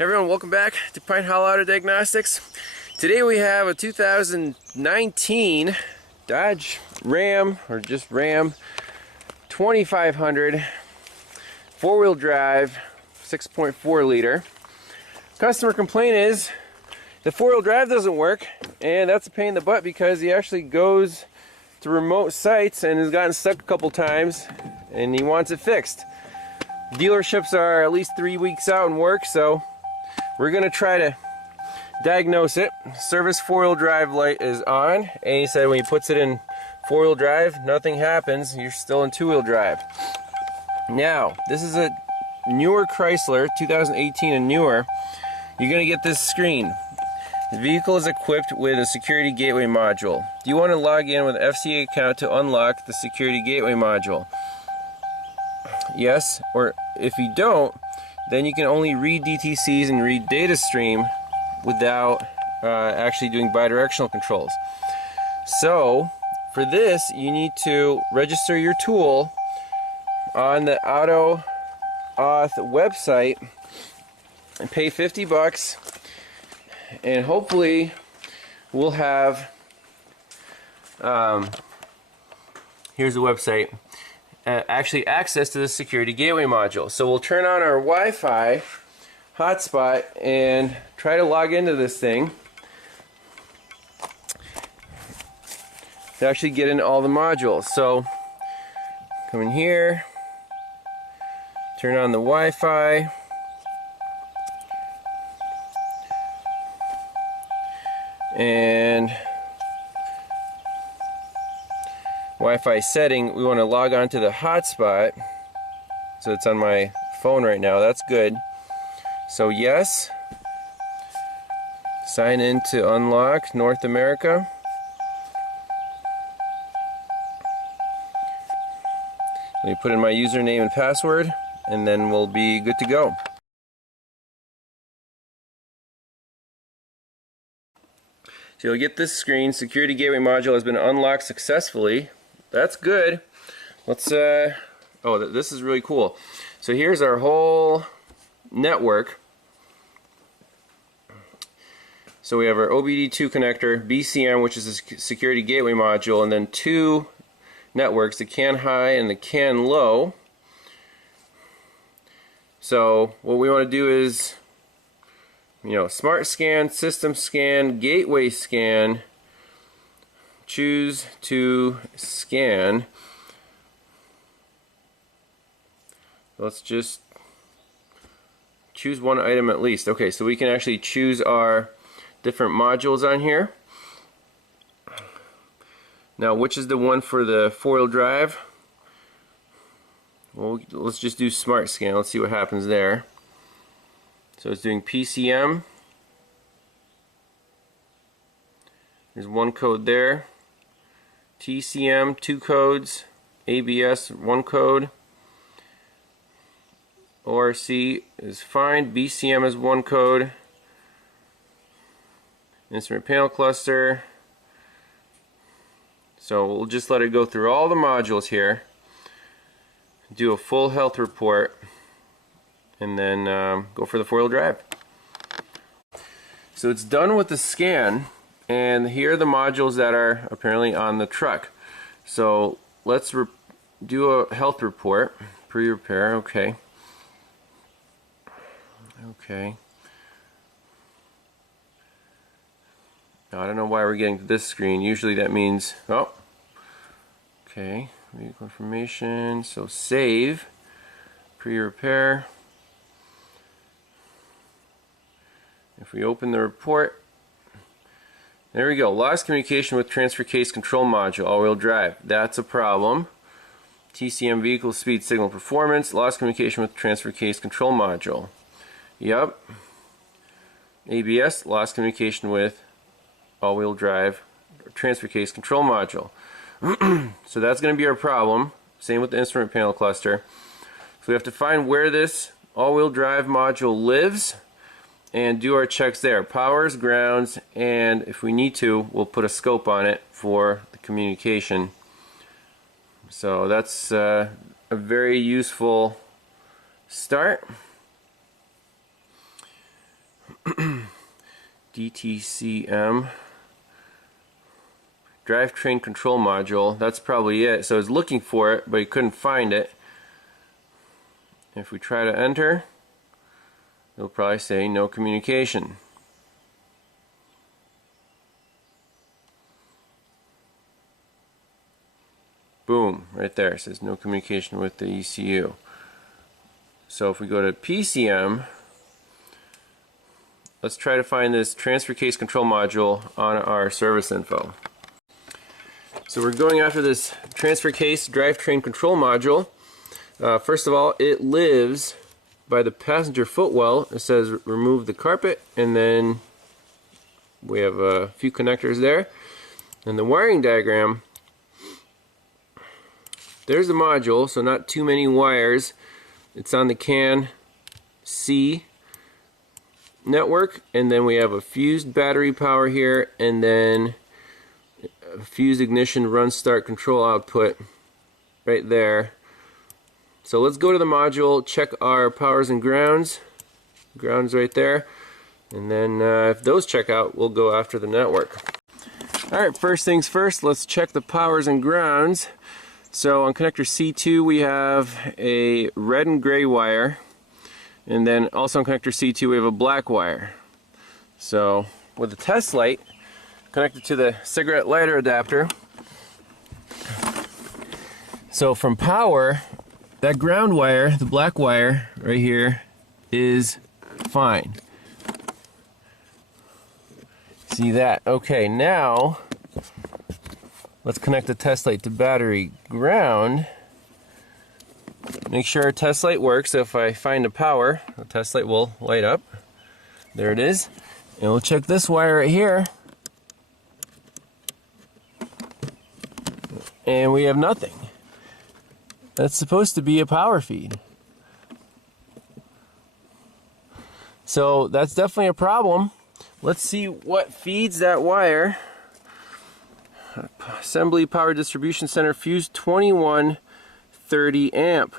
Hey everyone, welcome back to Pine Hollow Auto Diagnostics. Today we have a 2019 Dodge Ram, or just Ram 2500 four-wheel drive 6.4 liter. Customer complaint is the four-wheel drive doesn't work, and that's a pain in the butt because he actually goes to remote sites and has gotten stuck a couple times and he wants it fixed. Dealerships are at least 3 weeks out in work, so we're going to try to diagnose it. Service four-wheel drive light is on, and he said when he puts it in four-wheel drive, nothing happens. You're still in two-wheel drive. Now, this is a newer Chrysler, 2018 and newer. You're going to get this screen. The vehicle is equipped with a security gateway module. Do you want to log in with an FCA account to unlock the security gateway module? Yes, or if you don't, then you can only read DTCs and read data stream without actually doing bidirectional controls. So for this, you need to register your tool on the AutoAuth website and pay 50 bucks, and hopefully we'll have here's the website, actually access to the security gateway module. So we'll turn on our Wi-Fi hotspot and try to log into this thing to actually get into all the modules. So come in here, turn on the Wi-Fi, and Wi-Fi setting, we want to log on to the hotspot. So it's on my phone right now. That's good. So yes. Sign in to unlock North America. Let me put in my username and password, and then we'll be good to go. So you'll get this screen. Security gateway module has been unlocked successfully. That's good. Let's oh, this is really cool. So here's our whole network. So we have our OBD2 connector, BCM, which is a security gateway module, and then two networks, the CAN high and the CAN low. So what we want to do is, smart scan, system scan, gateway scan, choose to scan. Let's just choose one item at least. Okay, so we can actually choose our different modules on here. Now, which is the one for the four-wheel drive? Well, let's just do smart scan. Let's see what happens there. So it's doing PCM. There's one code there. TCM, two codes. ABS, one code. ORC is fine. BCM is one code. Instrument panel cluster. So we'll just let it go through all the modules here. Do a full health report. And then go for the four-wheel drive. So it's done with the scan. And here are the modules that are apparently on the truck. So let's do a health report. Pre-repair, okay. Okay. Now, I don't know why we're getting to this screen. Usually that means, oh, okay. Vehicle information, so save. Pre-repair. If we open the report, there we go. Lost communication with transfer case control module, all-wheel drive. That's a problem. TCM vehicle speed signal performance. Lost communication with transfer case control module. Yep. ABS, lost communication with all-wheel drive transfer case control module. So that's going to be our problem. Same with the instrument panel cluster. So we have to find where this all-wheel drive module lives and do our checks there. Powers, grounds, and if we need to, we'll put a scope on it for the communication. So that's a very useful start. DTCM. Drivetrain control module. That's probably it. So I was looking for it, but he couldn't find it. If we try to enter, it'll probably say no communication. Boom, right there. It says no communication with the ECU. So if we go to PCM, let's try to find this transfer case control module on our service info. So we're going after this transfer case drivetrain control module. First of all, it lives by the passenger footwell. It says remove the carpet, and then we have a few connectors there. And the wiring diagram, there's the module, so not too many wires. It's on the CAN C network, and then we have a fused battery power here, and then a fused ignition run start control output right there. So let's go to the module, check our powers and grounds. Grounds right there, and then if those check out, we'll go after the network. Alright, first things first, let's check the powers and grounds. So on connector C2 we have a red and gray wire, and then also on connector C2 we have a black wire. So with a test light connected to the cigarette lighter adapter, so from power, that ground wire, the black wire right here, is fine. See that? Okay, now let's connect the test light to battery ground. Make sure our test light works. So if I find a power, the test light will light up. There it is. And we'll check this wire right here. And we have nothing. That's supposed to be a power feed. So that's definitely a problem. Let's see what feeds that wire. Assembly Power Distribution Center fuse 2130 amp.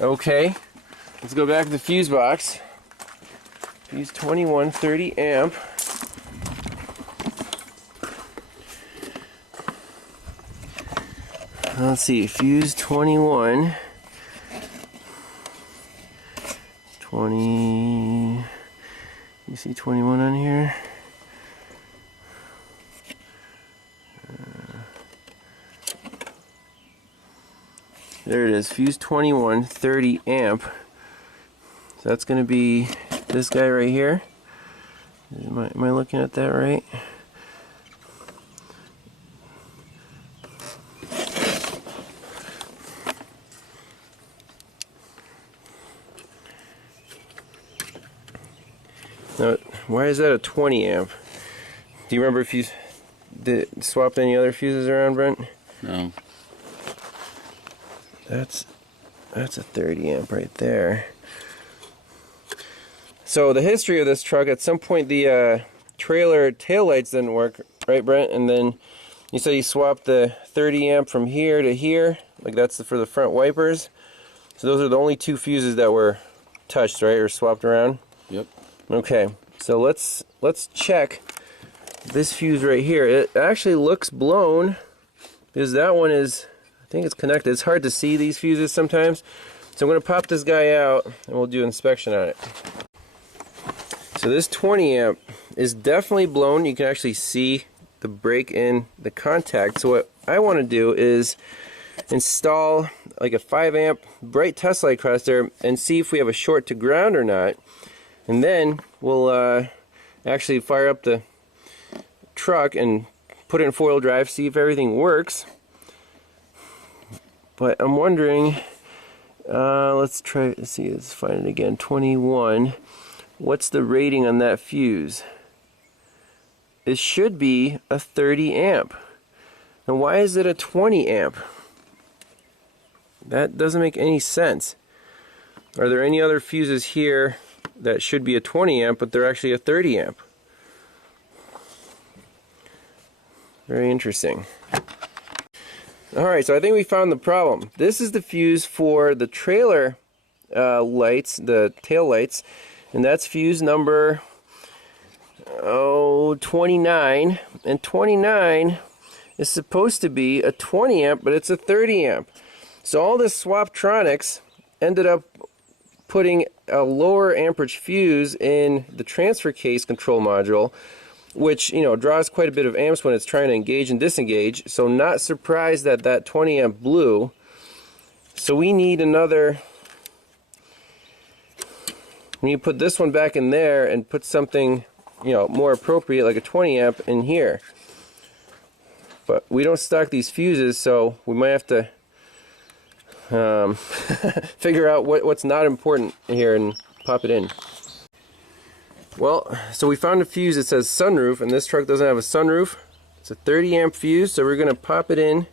Okay, let's go back to the fuse box. Fuse 2130 amp. Let's see, fuse 20, you see 21 on here? There it is, fuse 2130 amp. So that's going to be this guy right here. Am I looking at that right? Now, why is that a 20 amp? Do you remember if you swapped any other fuses around, Brent? No. That's a 30 amp right there. So the history of this truck, at some point the trailer taillights didn't work, right, Brent? And then you said you swapped the 30 amp from here to here, like that's for the front wipers. So those are the only two fuses that were touched, right, or swapped around? Yep. Okay, so let's check this fuse right here. It actually looks blown because that one is, I think it's connected. It's hard to see these fuses sometimes. So I'm going to pop this guy out and we'll do an inspection on it. So this 20 amp is definitely blown. You can actually see the break in the contact. So what I want to do is install like a 5 amp bright test light across there and see if we have a short to ground or not. And then we'll actually fire up the truck and put it in 4-wheel drive, see if everything works. But I'm wondering, let's see, let's find it again, 21. What's the rating on that fuse? It should be a 30 amp. Now why is it a 20 amp? That doesn't make any sense. Are there any other fuses here that should be a 20 amp, but they're actually a 30 amp? Very interesting. Alright, so I think we found the problem. This is the fuse for the trailer lights, the tail lights, and that's fuse number 29, and 29 is supposed to be a 20 amp, but it's a 30 amp. So all this Swaptronics ended up putting a lower amperage fuse in the transfer case control module, which, you know, draws quite a bit of amps when it's trying to engage and disengage. So not surprised that that 20 amp blew. So we need another. We need to put this one back in there and put something, you know, more appropriate, like a 20 amp in here. But we don't stock these fuses, so we might have to figure out what's not important here and pop it in. Well, so we found a fuse that says sunroof, and this truck doesn't have a sunroof. It's a 30 amp fuse, so we're going to pop it in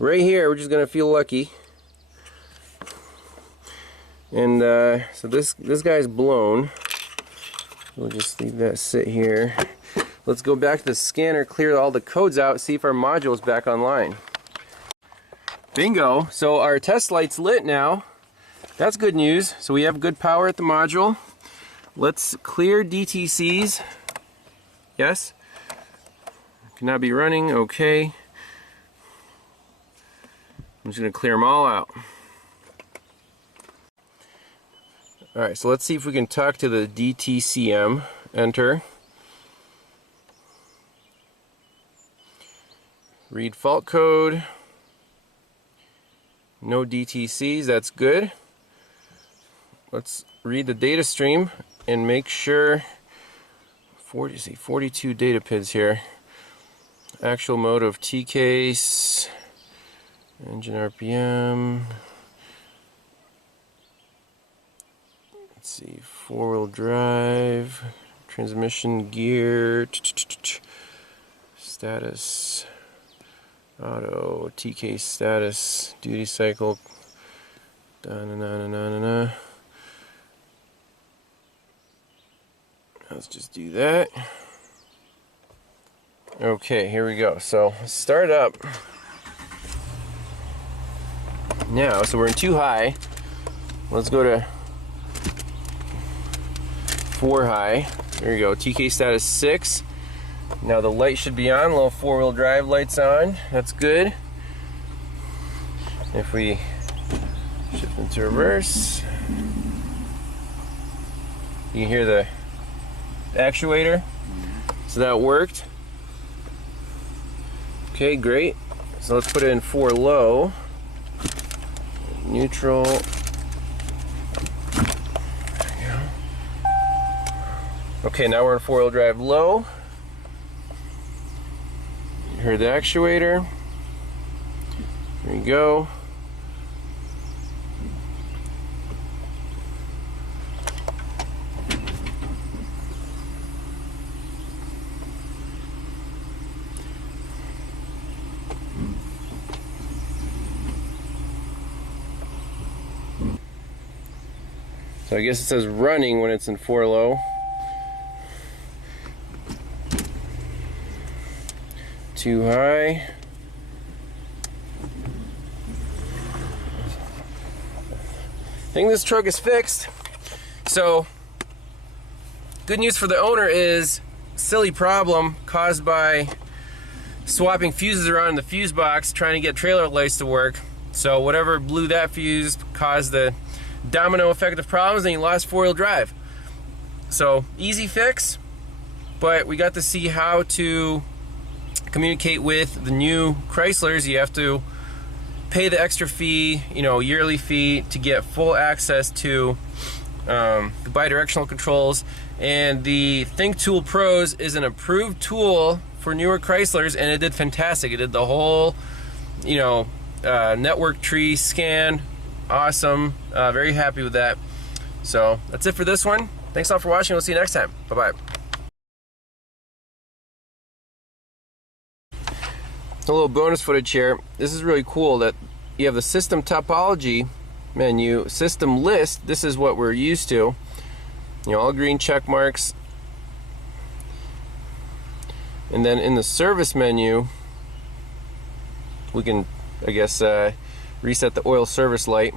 right here. We're just going to feel lucky. And so this guy's blown. We'll just leave that sit here. Let's go back to the scanner, clear all the codes out, see if our module is back online. Bingo! So our test light's lit now. That's good news. So we have good power at the module. Let's clear DTCs. Yes. Cannot be running. Okay. I'm just going to clear them all out. Alright, so let's see if we can talk to the DTCM. Enter. Read fault code. No DTCs, that's good. Let's read the data stream and make sure 42 data pins here. Actual mode of T-case, engine RPM. Let's see, four-wheel drive, transmission gear, status, auto, T-case status, duty cycle, Let's just do that. Okay, here we go. So start up now. So we're in 2 high. Let's go to 4 high. There you go. TK status 6. Now the light should be on. Little four-wheel drive lights on. That's good. If we shift into reverse, you can hear the actuator. So that worked. Okay, great. So let's put it in 4 low. Neutral. There we go. Okay, now we're in 4-wheel drive low. You heard the actuator. There you go. So I guess it says running when it's in 4 low. Too high. I think this truck is fixed. So good news for the owner is silly problem caused by swapping fuses around in the fuse box trying to get trailer lights to work. So whatever blew that fuse caused the domino effect of problems, and he lost 4-wheel drive. So easy fix, but we got to see how to communicate with the new Chryslers. You have to pay the extra fee, yearly fee, to get full access to the bidirectional controls. And the ThinkTool Pros is an approved tool for newer Chryslers, and it did fantastic. It did the whole, network tree scan. Awesome. Very happy with that. So that's it for this one. Thanks all for watching. We'll see you next time. Bye-bye. A little bonus footage here. This is really cool that you have the system topology menu, system list. This is what we're used to. All green check marks. And then in the service menu, we can, I guess, reset the oil service light.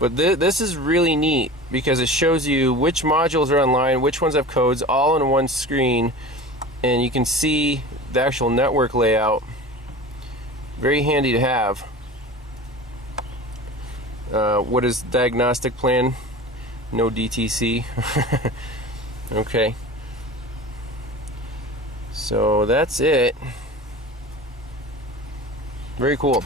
But this is really neat because it shows you which modules are online, which ones have codes, all on one screen, and you can see the actual network layout. Very handy to have. What is diagnostic plan? No DTC. Okay. So that's it. Very cool.